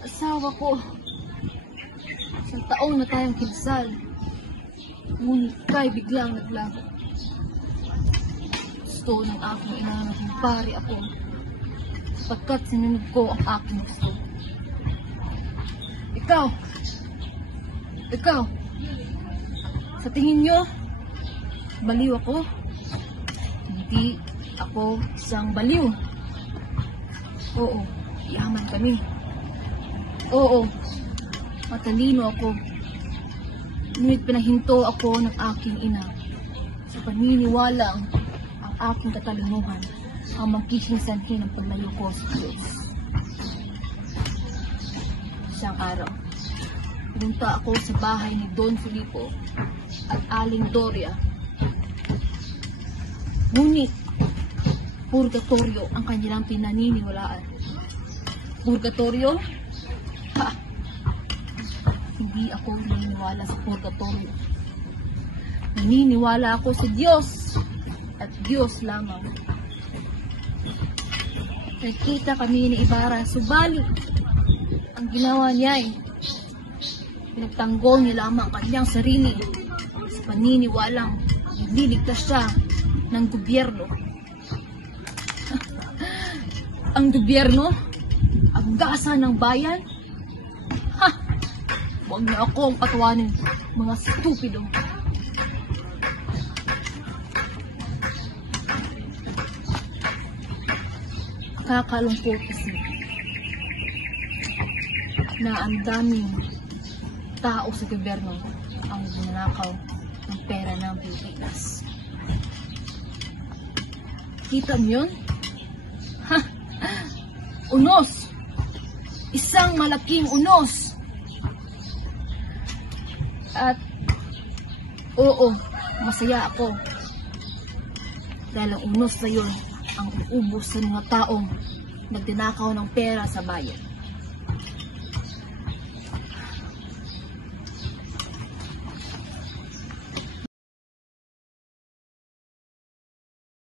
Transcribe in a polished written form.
Asawa ko. Isang taong na tayong kinsal. Ngunit kay biglang naglaho. Gusto ng aking ina na kumpare ako. Sapagkat sinunod ko ang aking gusto. Ikaw, sa tingin nyo, baliw ako? Hindi ako isang baliw. Oo, yaman kami. Oo, matalino ako. Ngunit pinahinto ako ng aking ina sa paniniwalang ang aking katalinuhan ang magkising sanhi ng paglayo ko sa Diyos. Isang araw, pinunta ako sa bahay ni Don Filipo at Aling Doria. Ngunit, purgatorio ang kanilang pinaniniwalaan. Purgatorio? Ha! Hindi ako naniniwala sa purgatorio. Naniniwala ako sa Diyos at Diyos lamang. Nagkita kami ni Ibarra, subalit ang ginawa niya ay pinagtanggol niya lamang kanyang sarili sa paniniwalang liligtas siya ng gobyerno. Ang gobyerno? Ang gasa ng bayan? Ha! Huwag niyo akong patawanin, mga stupido. Kakalungkot kasi na ang daming tao sa gobyerno ang nanakaw ng pera ng Pilipinas. Kita niyo yun? Ha! Unos! Isang malaking unos! At oo, masaya ako dahil ang unos na yun ang uubos sa mga taong nagdinakaw ng pera sa bayan.